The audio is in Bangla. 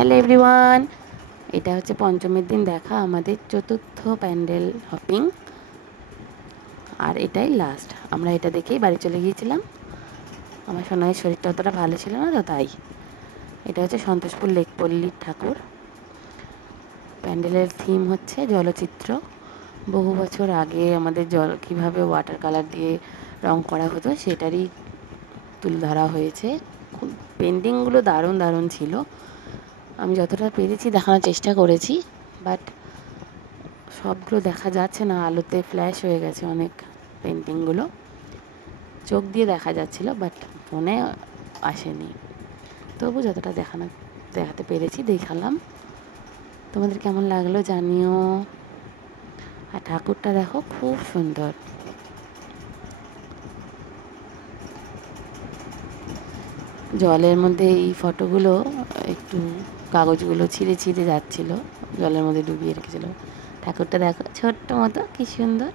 হ্যালো এভরিওয়ান, এটা হচ্ছে পঞ্চমীর দিন দেখা আমাদের চতুর্থ প্যান্ডেল হপিং, আর এটাই লাস্ট। আমরা এটা দেখেই বাড়ি চলে গিয়েছিলাম। আমার সোনাইয়ের শরীরটা অতটা ভালো ছিল না, তো তাই। এটা হচ্ছে সন্তোষপুর লেকপল্লীর ঠাকুর। প্যান্ডেলের থিম হচ্ছে জলচিত্র। বহু বছর আগে আমাদের জল কীভাবে ওয়াটার কালার দিয়ে রং করা হতো সেটারই তুলে ধরা হয়েছে। খুব পেন্টিংগুলো দারুণ দারুণ ছিল। আমি যতটা পেরেছি দেখানোর চেষ্টা করেছি, বাট সবগুলো দেখা যাচ্ছে না, আলোতে ফ্ল্যাশ হয়ে গেছে অনেক পেন্টিংগুলো। চোখ দিয়ে দেখা যাচ্ছিলো, বাট ফোনে আসেনি। তবু যতটা দেখাতে পেরেছি দেখালাম। তোমাদের কেমন লাগলো জানিও। আর ঠাকুরটা দেখো, খুব সুন্দর। জলের মধ্যে এই ফটোগুলো একটু কাগজগুলো ছিঁড়ে ছিঁড়ে যাচ্ছিলো, জলের মধ্যে ডুবিয়ে রেখেছিলো। ঠাকুরটা দেখো, ছোট্ট মতো, কি সুন্দর।